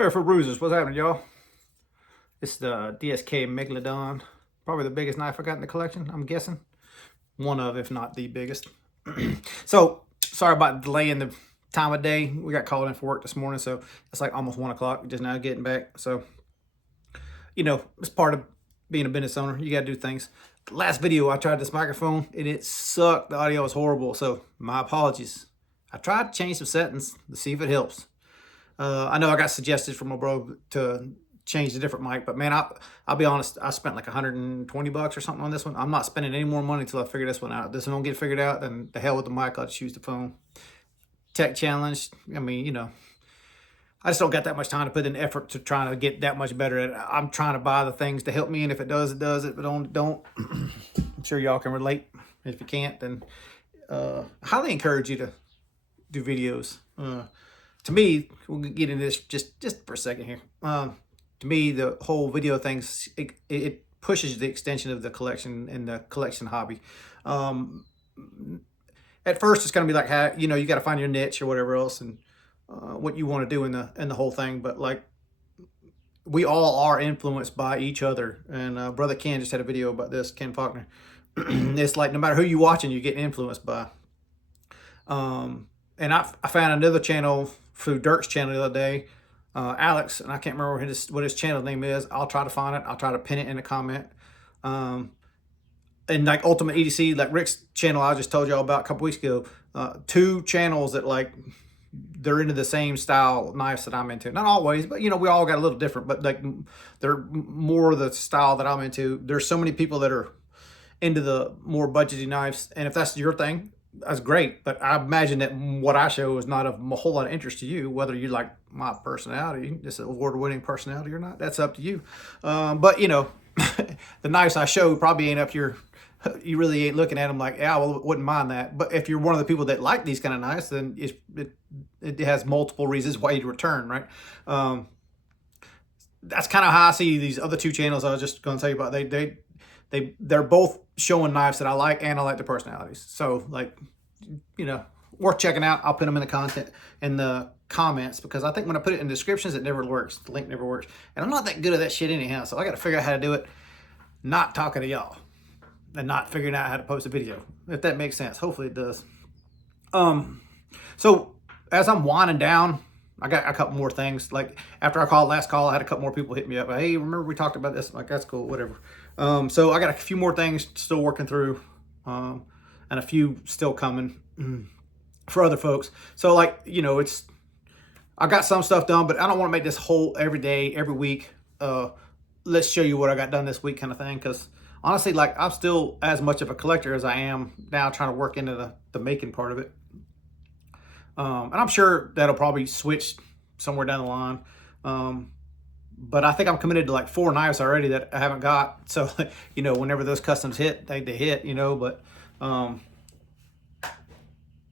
Prayer for Bruisers. What's happening, y'all? It's the DSK Megalodon. Probably the biggest knife I got in the collection, I'm guessing. One of, if not the biggest. So, sorry about delaying the time of day. We got called in for work this morning, so it's like almost 1 o'clock. Just now getting back. So, it's part of being a business owner. You got to do things. Last video, I tried this microphone, and it sucked. The audio was horrible, so my apologies. I tried to change some settings to see if it helps. I know I got suggested from my bro to change the different mic, but man, I'll be honest, I spent like $120 or something on this one. I'm not spending any more money until I figure this one out. If this one don't get figured out, then the hell with the mic, I'll just use the phone. Tech challenge, I mean, I just don't got that much time to put in effort to trying to get that much better at it. I'm trying to buy the things to help me, and if it does, it does. If it don't, I'm sure y'all can relate. If you can't, then I highly encourage you to do videos. To me, we'll get into this just for a second here. To me, the whole video thing, it pushes the extension of the collection and the collection hobby. At first, it's going to be like, how, you got to find your niche or whatever else, and what you want to do in the whole thing. But like, we all are influenced by each other. And Brother Ken just had a video about this, Ken Faulkner. It's like no matter who you're watching, you get influenced by. And I found another channel through Dirk's channel the other day, Alex, and I can't remember what his channel name is. I'll try to find it. I'll try to pin it in a comment. And like Ultimate EDC, like Rick's channel I just told y'all about a couple weeks ago, two channels that like they're into the same style knives that I'm into. Not always, but we all got a little different, but like they're more the style that I'm into. There's so many people that are into the more budgety knives, and if that's your thing, that's great. But I imagine that what I show is not of a whole lot of interest to you, whether you like my personality, this award-winning personality or not. That's up to you. But the knives I show probably ain't up your, you really ain't looking at them like, yeah, well, wouldn't mind that. But if you're one of the people that like these kind of knives, then it has multiple reasons why you'd return, right? That's kind of how I see these other two channels I was just going to tell you about. They're both showing knives that I like, and I like the personalities. So like, worth checking out. I'll put them in the comments, because I think when I put it in descriptions, it never works. The link never works. And I'm not that good at that shit anyhow. So I got to figure out how to do it, not talking to y'all and not figuring out how to post a video, if that makes sense. Hopefully it does. So as I'm winding down, I got a couple more things. Like after our last call, I had a couple more people hit me up. Hey, remember we talked about this? I'm like, that's cool, whatever. So I got a few more things still working through, and a few still coming for other folks. So like, I got some stuff done, but I don't want to make this whole every day, every week. Let's show you what I got done this week kind of thing. Because honestly, like I'm still as much of a collector as I am now trying to work into the making part of it. And I'm sure that'll probably switch somewhere down the line. But I think I'm committed to like 4 knives already that I haven't got. So, whenever those customs hit, they hit, but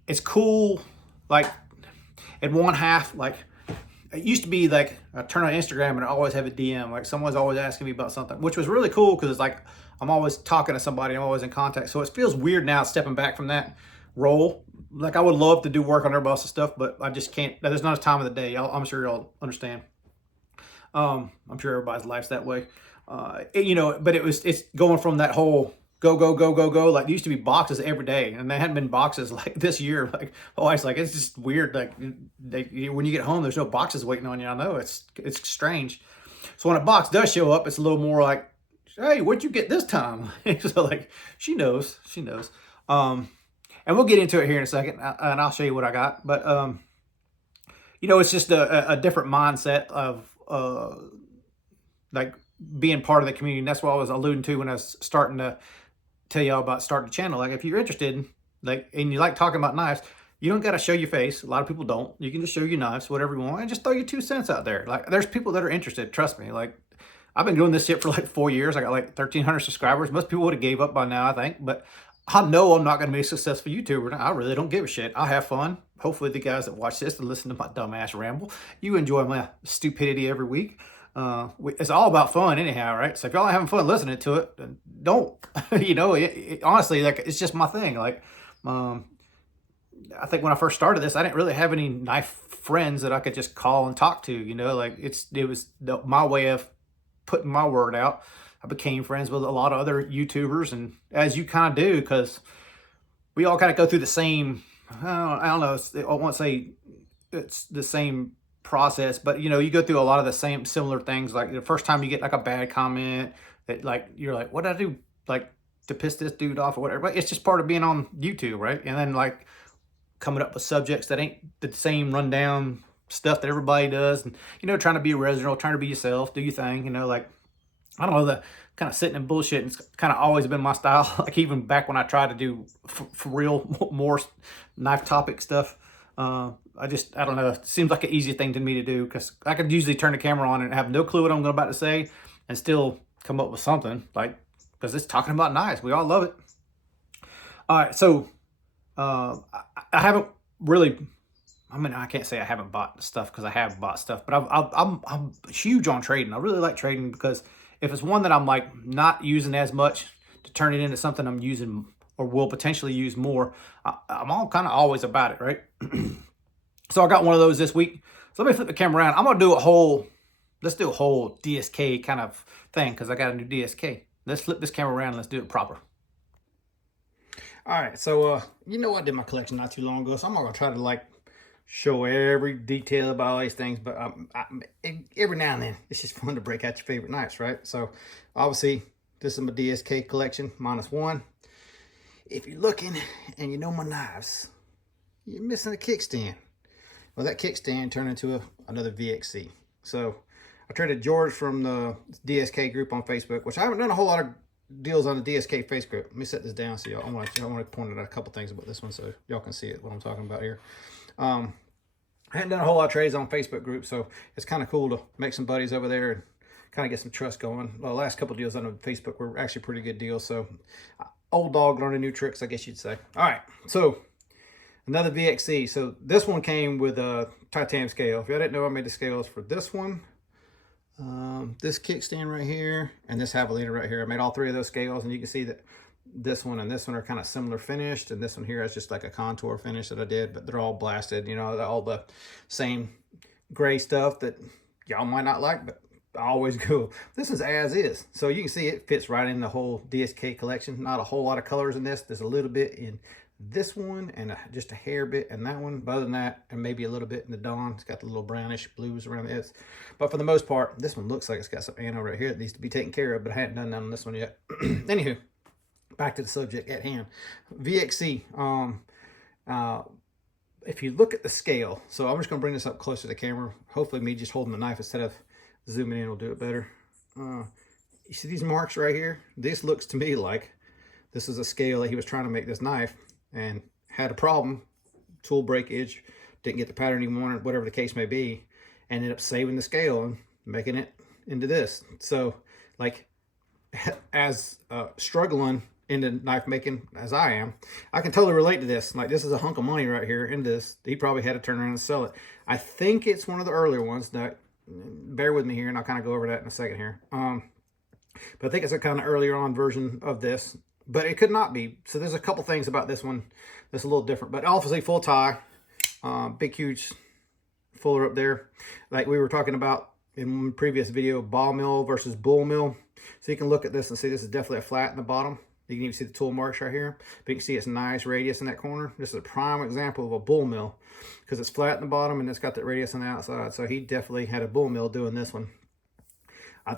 it's cool. Like in one half, like it used to be like I turn on Instagram and I always have a DM. Like someone's always asking me about something, which was really cool because it's like I'm always talking to somebody. I'm always in contact. So it feels weird now stepping back from that role. Like I would love to do work on everybody else's stuff, but I just can't. There's not a time of the day. I'm sure y'all understand. I'm sure everybody's life's that way. But it's going from that whole go. Like there used to be boxes every day, and there hadn't been boxes like this year. Like, it's just weird. Like when you get home, there's no boxes waiting on you. I know it's strange. So when a box does show up, it's a little more like, hey, what'd you get this time? So like, she knows. And we'll get into it here in a second, and I'll show you what I got. But it's just a different mindset of like being part of the community. And that's what I was alluding to when I was starting to tell y'all about starting a channel. Like if you're interested, and you like talking about knives, you don't got to show your face. A lot of people don't. You can just show your knives, whatever you want, and just throw your 2 cents out there. Like there's people that are interested. Trust me. Like I've been doing this shit for like 4 years. I got like 1,300 subscribers. Most people would have gave up by now, I think, but I know I'm not going to be a successful YouTuber. I really don't give a shit. I have fun. Hopefully the guys that watch this and listen to my dumbass ramble, you enjoy my stupidity every week. It's all about fun anyhow, right? So if y'all are having fun listening to it, then don't. Honestly, like it's just my thing. Like, I think when I first started this, I didn't really have any knife friends that I could just call and talk to, you know, like it was my way of putting my word out. I became friends with a lot of other YouTubers, and as you kind of do, because we all kind of go through the same, I don't know, I won't say it's the same process, but you know, you go through a lot of the same similar things. Like the first time you get like a bad comment that like, you're like, what did I do? Like to piss this dude off or whatever, but it's just part of being on YouTube, right? And then like coming up with subjects that ain't the same rundown stuff that everybody does, and you know, trying to be original, trying to be yourself, do your thing, you know, like I don't know, the kind of sitting and bullshit. It's kind of always been my style. Like even back when I tried to do for real more knife topic stuff, I don't know. It seems like an easy thing to me to do because I could usually turn the camera on and have no clue what I'm about to say and still come up with something, like, because it's talking about knives. We all love it. All right, so I haven't really. I mean, I can't say I haven't bought stuff because I have bought stuff, but I'm huge on trading. I really like trading because if it's one that I'm like not using as much, to turn it into something I'm using or will potentially use more, I'm all kind of always about it, right? So I got one of those this week. So let me flip the camera around. I'm gonna do let's do a whole DSK kind of thing because I got a new DSK. Let's flip this camera around and let's do it proper. All right, so you know, I did my collection not too long ago, so I'm not gonna try to like show every detail about all these things, but every now and then it's just fun to break out your favorite knives, right? So obviously this is my DSK collection -1. If you're looking and you know my knives, you're missing a kickstand. Well, that kickstand turned into another VXC. So I traded George from the DSK group on Facebook, which I haven't done a whole lot of deals on the DSK Facebook group. Let me set this down so y'all. I want to point out a couple things about this one so y'all can see it, what I'm talking about here. I hadn't done a whole lot of trades on Facebook groups, so it's kind of cool to make some buddies over there and kind of get some trust going. Well, the last couple of deals on Facebook were actually pretty good deals, so old dog learning new tricks, I guess you'd say. All right, so another VXC. So this one came with a titanium scale. If y'all didn't know, I made the scales for this one, this kickstand right here, and this javelina right here. I made all three of those scales, and you can see that this one and this one are kind of similar finished, and this one here is just like a contour finish that I did, but they're all blasted, you know, all the same gray stuff that y'all might not like, but I always go, this is as is. So you can see it fits right in the whole DSK collection. Not a whole lot of colors in this. There's a little bit in this one and just a hair bit in that one, but other than that, and maybe a little bit in the Dawn. It's got the little brownish blues around the edge, but for the most part, this one looks like it's got some anno right here that needs to be taken care of, but I hadn't done that on this one yet. Anywho, back to the subject at hand. VXC. If you look at the scale, so I'm just going to bring this up closer to the camera. Hopefully me just holding the knife instead of zooming in will do it better. You see these marks right here? This looks to me like this is a scale that he was trying to make this knife and had a problem, tool breakage, didn't get the pattern he wanted, whatever the case may be, and ended up saving the scale and making it into this. So like, as struggling into knife making as I am, I can totally relate to this. Like, this is a hunk of money right here in this. He probably had to turn around and sell it. I think it's one of the earlier ones. Now, bear with me here, and I'll kind of go over that in a second here. But I think it's a kind of earlier on version of this, but it could not be. So there's a couple things about this one that's a little different, but obviously full tie, big, huge fuller up there. Like we were talking about in one previous video, ball mill versus bull mill. So you can look at this and see this is definitely a flat in the bottom. You can even see the tool marks right here, but you can see it's nice radius in that corner. This is a prime example of a bull mill because it's flat in the bottom and it's got that radius on the outside. So he definitely had a bull mill doing this one. One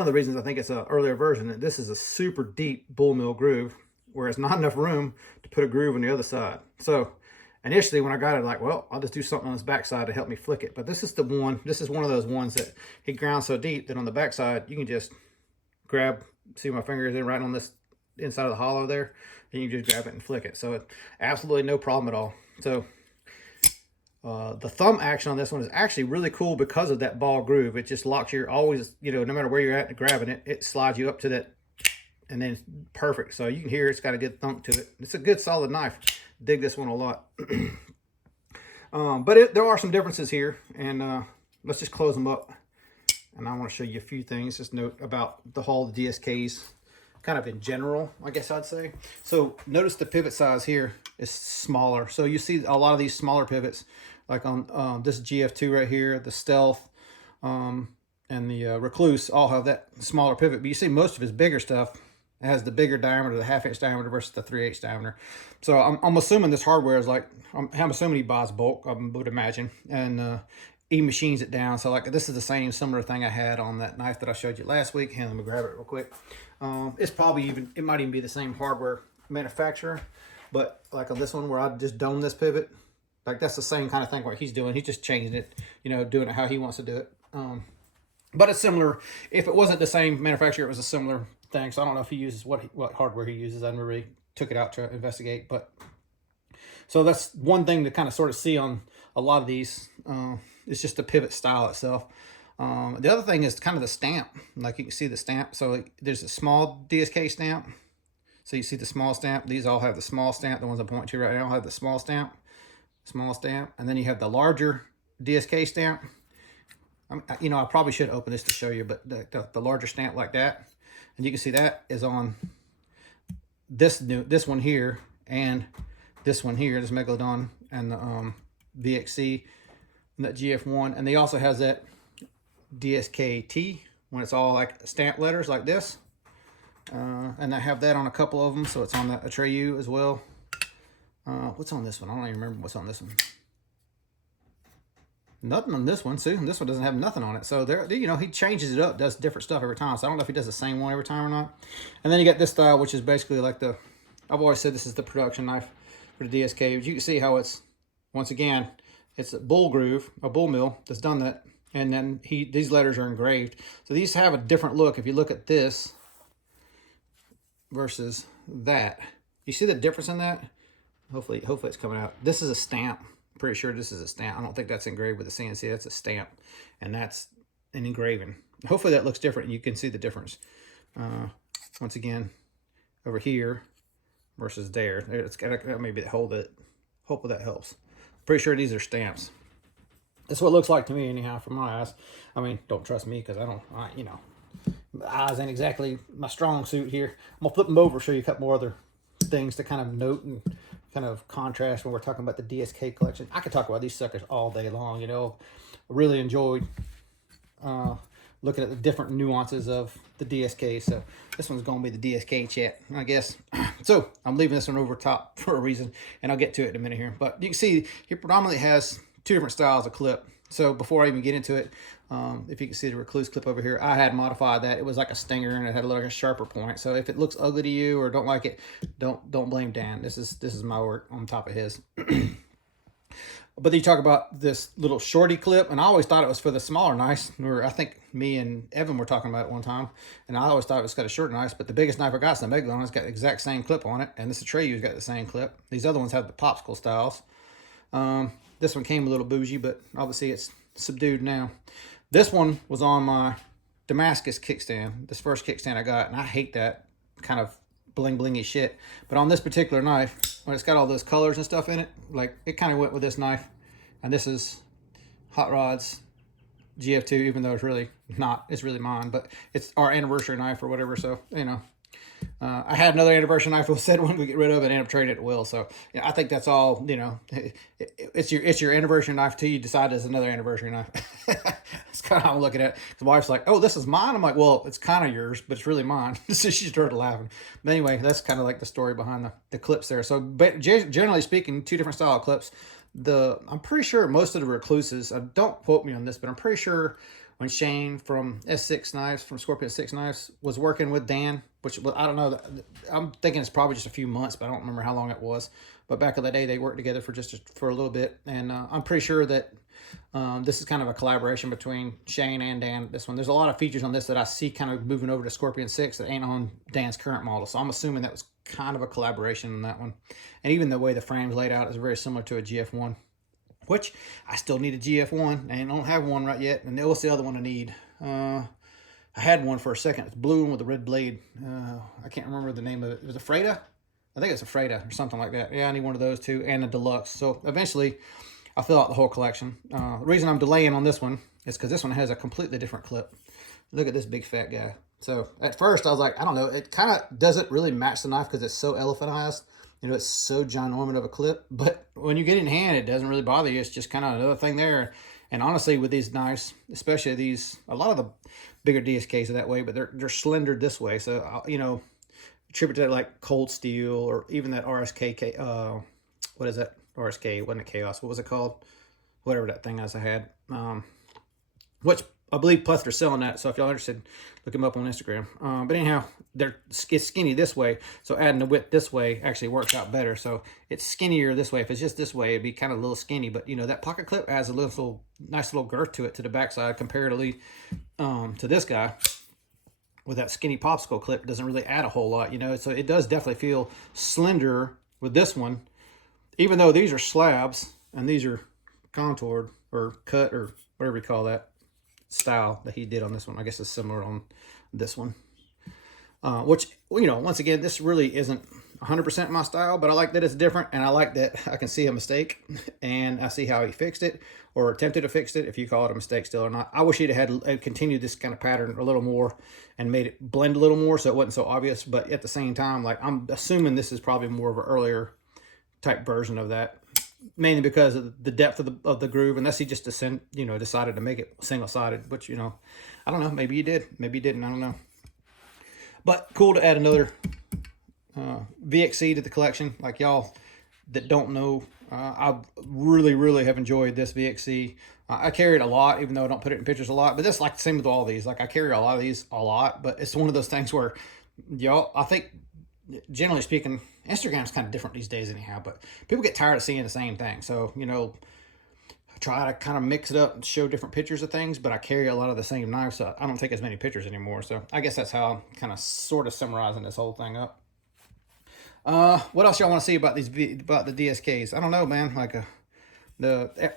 of the reasons I think it's an earlier version, that this is a super deep bull mill groove where it's not enough room to put a groove on the other side. So initially when I got it, like, well, I'll just do something on this backside to help me flick it. But this is one of those ones that he ground so deep that on the backside you can just grab, see my fingers in right on this inside of the hollow there, and you can just grab it and flick it. So it absolutely no problem at all. So the thumb action on this one is actually really cool because of that ball groove. It just locks your, always, you know, no matter where you're at grabbing it, it slides you up to that, and then it's perfect. So you can hear it's got a good thunk to it. It's a good solid knife. Dig this one a lot. But there are some differences here, and let's just close them up. And I want to show you a few things. Just note about the whole DSKs kind of in general, I guess I'd say. So notice the pivot size here is smaller. So you see a lot of these smaller pivots, like on this GF2 right here, the Stealth, and the Recluse all have that smaller pivot. But you see most of his bigger stuff has the bigger diameter, the 1/2 inch diameter versus the 3/8 diameter. So I'm assuming this hardware is like, I'm assuming he buys bulk, I would imagine, and he machines it down. So like this is the same similar thing I had on that knife that I showed you last week. Here, let me grab it real quick. It's probably even, it might even be the same hardware manufacturer, but like on this one where I just dome this pivot, like that's the same kind of thing what he's doing. He's just changing it, you know, doing it how he wants to do it. But it's similar. If it wasn't the same manufacturer, it was a similar thing. So I don't know if he uses what hardware he uses. I never really took it out to investigate, but so that's one thing to kind of sort of see on a lot of these. It's just the pivot style itself. The other thing is kind of the stamp. Like you can see the stamp. So there's a small DSK stamp. So you see the small stamp. These all have the small stamp. The ones I'm pointing to right now have the small stamp. And then you have the larger DSK stamp. You know, I probably should open this to show you, but the larger stamp like that, and you can see that is on this one here and this one here, this Megalodon and the VXC and that GF1, and they also has that DSKT when it's all like stamp letters like this, and I have that on a couple of them, so it's on the Atreyu as well. What's on this one? I don't even remember what's on this one. Nothing on this one, see? This one doesn't have nothing on it. So there, you know, he changes it up, does different stuff every time. So I don't know if he does the same one every time or not. And then you got this style, which is basically like the, I've always said this is the production knife for the DSK. But you can see how it's, once again, it's a bull groove, a bull mill that's done that. And then these letters are engraved. So these have a different look. If you look at this versus that, you see the difference in that? Hopefully it's coming out. This is a stamp. Pretty sure this is a stamp. I don't think that's engraved with a CNC. That's a stamp, and that's an engraving. Hopefully that looks different and you can see the difference. Once again, over here versus there. It's got maybe hold it. Hopefully that helps. Pretty sure these are stamps. That's what it looks like to me anyhow from my eyes. I mean, don't trust me because you know, my eyes ain't exactly my strong suit here. I'm gonna flip them over, show you a couple more other things to kind of note and kind of contrast when we're talking about the DSK collection. I could talk about these suckers all day long, you know. I really enjoyed looking at the different nuances of the DSK. So this one's going to be the DSK chat, I guess. So I'm leaving this one over top for a reason, and I'll get to it in a minute here. But you can see he predominantly has two different styles of clip. So before I even get into it, if you can see the Recluse clip over here, I had modified that. It was like a stinger and it had like a sharper point. So if it looks ugly to you or don't like it, don't blame Dan. This is my work on top of his. But you talk about this little shorty clip, and I always thought it was for the smaller knives. Or I think me and Evan were talking about it one time, and I always thought it was got a shorter knife. But the biggest knife I got is the Megalodon. It's got the exact same clip on it, and this Atreyu's got the same clip. These other ones have the popsicle styles. This one came a little bougie, but obviously it's subdued now. This one was on my Damascus kickstand, this first kickstand I got, and I hate that kind of bling-blingy shit. But on this particular knife, when it's got all those colors and stuff in it, like it kind of went with this knife. And this is Hot Rod's GF2, even though it's really not, it's really mine, but it's our anniversary knife or whatever. So, you know, I had another anniversary knife. We said when we get rid of it, end up trading it at will. So yeah, I think that's all. You know, it's your anniversary knife till you decide it's another anniversary knife. That's kind of how I'm looking at it. The wife's like, "Oh, this is mine." I'm like, "Well, it's kind of yours, but it's really mine." So she started laughing. But anyway, that's kind of like the story behind the clips there. So, but generally speaking, two different style clips. I'm pretty sure most of the Recluses. Don't quote me on this, but I'm pretty sure when Shane from S6 Knives, from Scorpion 6 Knives, was working with Dan, which I don't know, I'm thinking it's probably just a few months, but I don't remember how long it was. But back in the day, they worked together for a little bit, and I'm pretty sure that this is kind of a collaboration between Shane and Dan. This one, there's a lot of features on this that I see kind of moving over to Scorpion 6 that ain't on Dan's current model, so I'm assuming that was kind of a collaboration on that one. And even the way the frame's laid out is very similar to a GF1. Which I still need a GF1, and I don't have one right yet. And what's the other one I need? I had one for a second. It's blue one with a red blade. I can't remember the name of it. It was a Freda? I think it's a Freda or something like that. Yeah, I need one of those too, and a deluxe. So eventually, I'll fill out the whole collection. The reason I'm delaying on this one is because this one has a completely different clip. Look at this big fat guy. So at first I was like, I don't know, it kind of doesn't really match the knife because it's so elephantized. You know, it's so ginormous of a clip. But when you get it in hand, it doesn't really bother you. It's just kind of another thing there. And honestly, with these knives, especially these, a lot of the bigger DSKs are that way, but they're slender this way. So, you know, attribute to that like cold steel or even that RSK, what is that? RSK, wasn't it Chaos? What was it called? Whatever that thing is I had. Which I believe Pleth are selling that, so if y'all interested, look them up on Instagram. But anyhow, it's skinny this way, so adding the width this way actually works out better. So it's skinnier this way. If it's just this way, it'd be kind of a little skinny. But you know, that pocket clip adds a little nice little girth to it to the backside comparatively to this guy. With that skinny popsicle clip, it doesn't really add a whole lot, you know. So it does definitely feel slender with this one, even though these are slabs and these are contoured or cut or whatever you call that style that he did on this one. I guess it's similar on this one, which, you know, once again, this really isn't 100% my style, but I like that it's different, and I like that I can see a mistake and I see how he fixed it or attempted to fix it, if you call it a mistake still or not. I wish he'd had continued this kind of pattern a little more and made it blend a little more so it wasn't so obvious. But at the same time, like, I'm assuming this is probably more of an earlier type version of that, mainly because of the depth of the groove, unless he just decided to make it single-sided, which, you know, I don't know, maybe he did, maybe he didn't, I don't know. But cool to add another VXC to the collection. Like, y'all that don't know, I really have enjoyed this VXC. I carry it a lot, even though I don't put it in pictures a lot, but that's like the same with all these. Like, I carry a lot of these a lot, but it's one of those things where, y'all, I think, generally speaking, Instagram's kind of different these days anyhow, but people get tired of seeing the same thing. So, you know, I try to kind of mix it up and show different pictures of things, but I carry a lot of the same knives, so I don't take as many pictures anymore. So I guess that's how I'm kind of sort of summarizing this whole thing up. What else y'all want to see about the DSKs? I don't know, man. Like,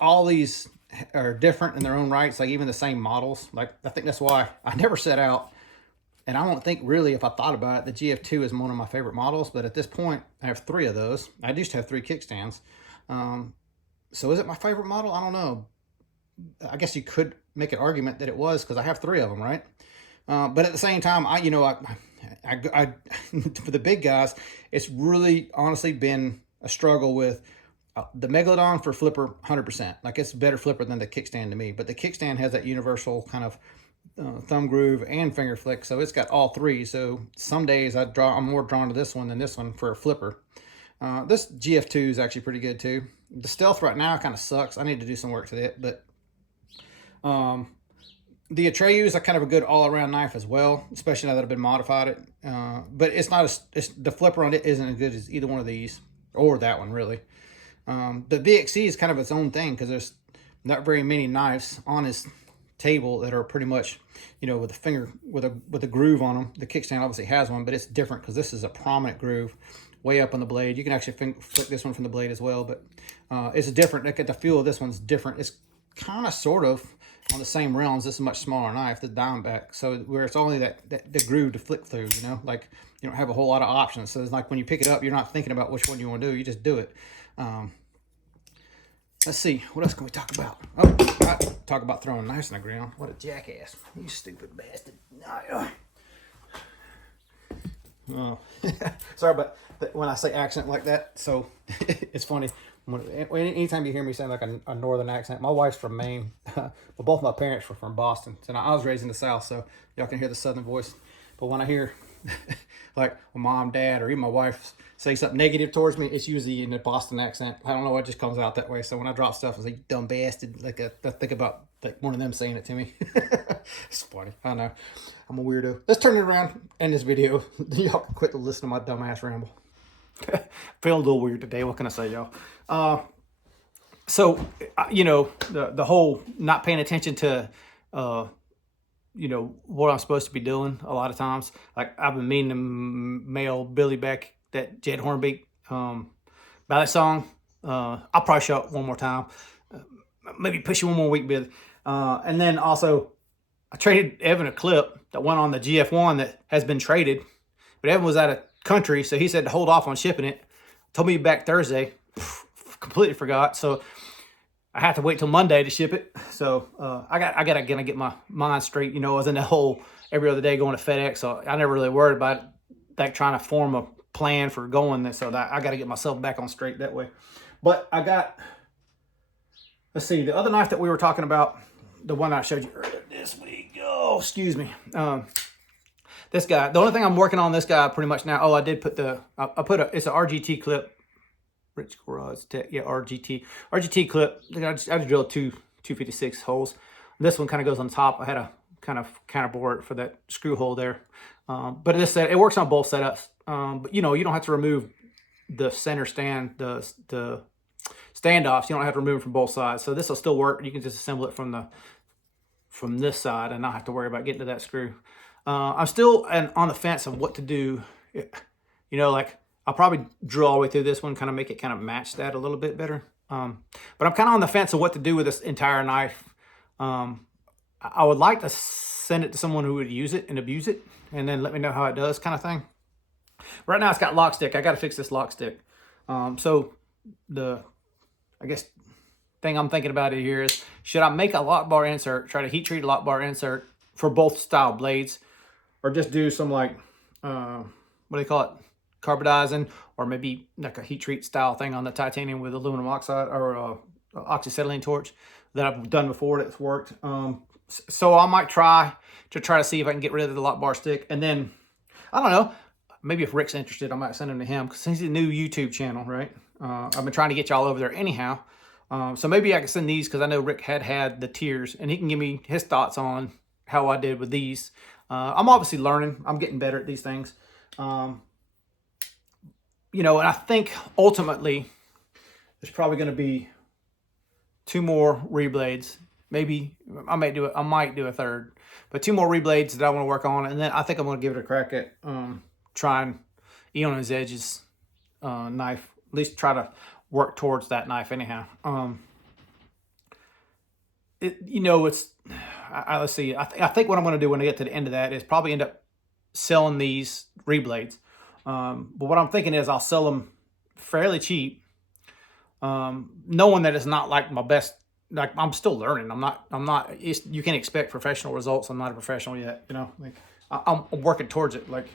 all these are different in their own rights, like even the same models. Like, I think that's why I never set out. And I don't think really, if I thought about it, the GF2 is one of my favorite models. But at this point, I have 3 of those. I used to have 3 kickstands. So is it my favorite model? I don't know. I guess you could make an argument that it was, because I have 3 of them, right? But at the same time, I for the big guys, it's really honestly been a struggle with the Megalodon for flipper 100%. Like, it's a better flipper than the kickstand to me. But the kickstand has that universal kind of thumb groove and finger flick, so it's got all 3. So some days I'm more drawn to this one than this one for a flipper. This GF2 is actually pretty good too. The Stealth right now kind of sucks. I need to do some work to it, but the Atreyu is kind of a good all-around knife as well, especially now that I've been modified it. But it's not the flipper on it isn't as good as either one of these or that one really. The VXC is kind of its own thing because there's not very many knives on his table that are pretty much, you know, with a finger with a groove on them. The kickstand obviously has one, but it's different because this is a prominent groove way up on the blade. You can actually flick this one from the blade as well, but it's different. Look at the feel of this one's different. It's kind of sort of on the same realms. This is a much smaller knife, the Diamondback, so where it's only the groove to flick through, you know, like you don't have a whole lot of options. So it's like when you pick it up, you're not thinking about which one you want to do, you just do it. Let's see, what else can we talk about? Oh, talk about throwing knives on the ground. What a jackass. You stupid bastard. Oh. Sorry, but when I say accent like that, so it's funny. Anytime you hear me saying like a northern accent, my wife's from Maine, but both my parents were from Boston. So I was raised in the South, so y'all can hear the southern voice. But when I hear like my mom, dad, or even my wife say something negative towards me, it's usually in a Boston accent. I don't know, it just comes out that way. So when I drop stuff, I say, dumb bastard. Like, I think about like one of them saying it to me. It's funny. I know. I'm a weirdo. Let's turn it around, end this video. Y'all can quit to listen to my dumbass ramble. Feel a little weird today. What can I say, y'all? So, you know, the whole not paying attention to, you know, what I'm supposed to be doing a lot of times. Like, I've been meaning to mail Billy back that Jed Hornbeak ballad song. I'll probably show it one more time. Maybe push you one more week, Billy. And then also, I traded Evan a clip that went on the GF1 that has been traded. But Evan was out of country, so he said to hold off on shipping it. Told me back Thursday. Completely forgot. So I have to wait till Monday to ship it. So I gotta get my mind straight. You know, I was in the whole every other day going to FedEx, so I never really worried about it, like trying to form a plan for going there. So that I got to get myself back on straight that way. But I got, let's see, the other knife that we were talking about, the one I showed you earlier this week. Oh, excuse me. This guy, the only thing I'm working on this guy pretty much now. Oh, I did put it's an RGT clip. Rich Garage Tech, yeah, RGT clip. I just drilled two 256 holes. This one kind of goes on top. I had a kind of counterbore for that screw hole there. But it works on both setups. But you know, you don't have to remove the center stand, the standoffs. You don't have to remove them from both sides. So this will still work. You can just assemble it from this side and not have to worry about getting to that screw. I'm still on the fence of what to do. You know, like I'll probably drill all the way through this one, kind of make it kind of match that a little bit better. But I'm kind of on the fence of what to do with this entire knife. I would like to send it to someone who would use it and abuse it, and then let me know how it does, kind of thing. Right now it's got lock stick. I got to fix this lock stick. So I guess thing I'm thinking about it here is, should I make a lock bar insert, try to heat treat a lock bar insert for both style blades, or just do some like, what do they call it? Carbonizing, or maybe like a heat treat style thing on the titanium with aluminum oxide or oxyacetylene torch that I've done before that's worked. So I might try to see if I can get rid of the lock bar stick, and then I don't know, maybe if Rick's interested, I might send him to him because he's a new YouTube channel, right? I've been trying to get y'all over there anyhow. So maybe I can send these because I know Rick had the tiers, and he can give me his thoughts on how I did with these. I'm obviously learning. I'm getting better at these things. You know, and I think ultimately there's probably going to be 2 more reblades. Maybe I might do a third, but 2 more reblades that I want to work on, and then I think I'm going to give it a crack at trying Eon's Edges knife. At least try to work towards that knife anyhow. You know, let's see. I think what I'm going to do when I get to the end of that is probably end up selling these reblades. But what I'm thinking is I'll sell them fairly cheap, knowing that it's not like my best. Like, I'm still learning. I'm not. You can't expect professional results. I'm not a professional yet. You know, like I'm working towards it. Like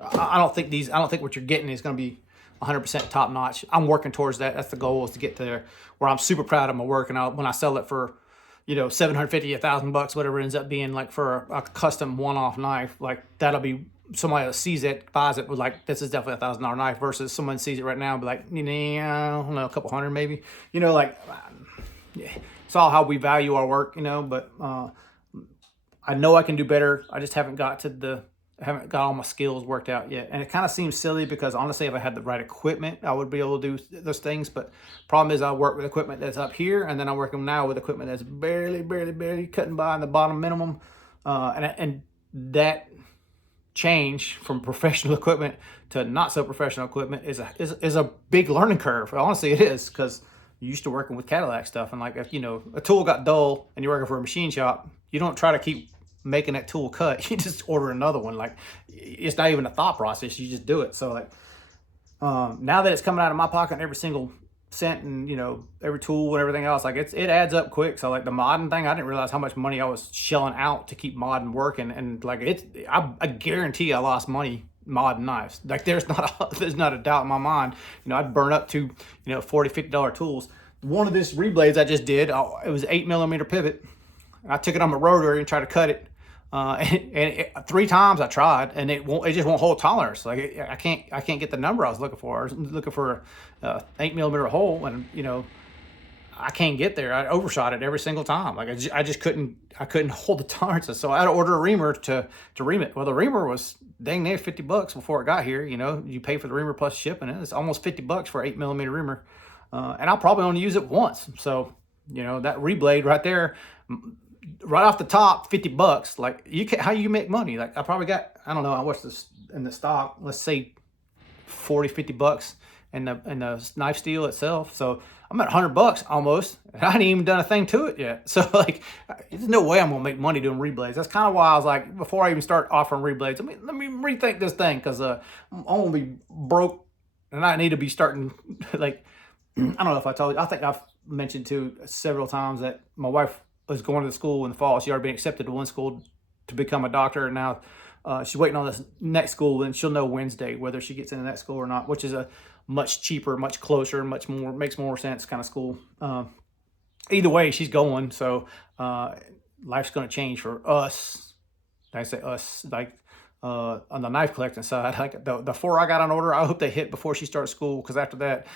I don't think what you're getting is going to be 100% top notch. I'm working towards that. That's the goal, is to get there where I'm super proud of my work, and when I sell it for, you know, $750, $1,000, whatever it ends up being, like for a custom one-off knife, like that'll be somebody that sees it, buys it with like, this is definitely $1,000 knife, versus someone sees it right now and be like, I don't know, a couple hundred maybe. You know, like it's all how we value our work, you know. But I know I can do better. I just haven't got all my skills worked out yet. And it kind of seems silly because honestly, if I had the right equipment, I would be able to do those things. But problem is, I work with equipment that's up here, and then I'm working now with equipment that's barely cutting by in the bottom minimum. And that change from professional equipment to not so professional equipment is a big learning curve. Honestly, it is, because you're used to working with Cadillac stuff, and like, if you know, a tool got dull and you're working for a machine shop, you don't try to keep making that tool cut. You just order another one. Like, it's not even a thought process, you just do it. So like, now that it's coming out of my pocket, every single cent, and you know, every tool and everything else, like it adds up quick. So like the modding thing, I didn't realize how much money I was shelling out to keep modding working, and like I guarantee I lost money modding knives. Like there's not a doubt in my mind. You know, I'd burn up to, you know, $40, $50 tools. One of these reblades I just did, it was 8mm pivot. I took it on my rotary and tried to cut it. And 3 times I tried, and it just won't hold tolerance. Like I can't get the number I was looking for. I was looking for a 8mm hole, and you know, I can't get there. I overshot it every single time. Like I just couldn't hold the tolerances. So I had to order a reamer to ream it. Well, the reamer was dang near $50 before it got here. You know, you pay for the reamer plus shipping. It's almost $50 for an 8mm reamer, and I'll probably only use it once. So you know, that reblade right there, right off the top, $50. Like how you make money? Like I probably got, I don't know what's this in the stock. Let's say $40, $50 in the knife steel itself. So I'm at $100 almost, and I hadn't even done a thing to it yet. So like, there's no way I'm gonna make money doing reblades. That's kind of why I was like, before I even start offering reblades, let me rethink this thing, because I'm gonna be broke, and I need to be starting like, I don't know if I told you, I think I've mentioned to several times that my wife was going to the school in the fall. She already been accepted to one school to become a doctor, and now she's waiting on this next school, and she'll know Wednesday whether she gets into that school or not, which is a much cheaper, much closer, much more, makes more sense kind of school. Either way, she's going, so life's going to change for us. I say us, like on the knife collecting side. Like the 4 I got on order, I hope they hit before she starts school, because after that,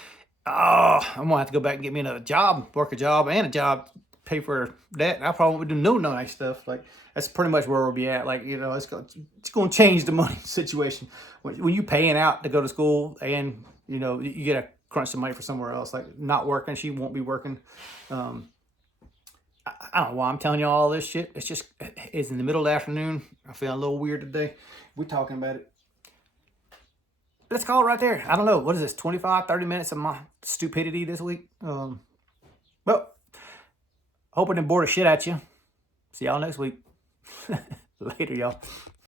I'm gonna have to go back and get me another job, work a job and a job, pay for that. I probably would do no knife stuff. Like that's pretty much where we'll be at. Like, you know, it's going to change the money situation when you paying out to go to school, and you know you get to crunch some money for somewhere else. Like not working, she won't be working. I don't know why I'm telling you all this shit. It's just, it's in the middle of the afternoon. I feel a little weird today. We're talking about it. Let's call it right there. I don't know. What is this? 25, 30 minutes of my stupidity this week? Well, hope I didn't bore the shit at you. See y'all next week. Later, y'all.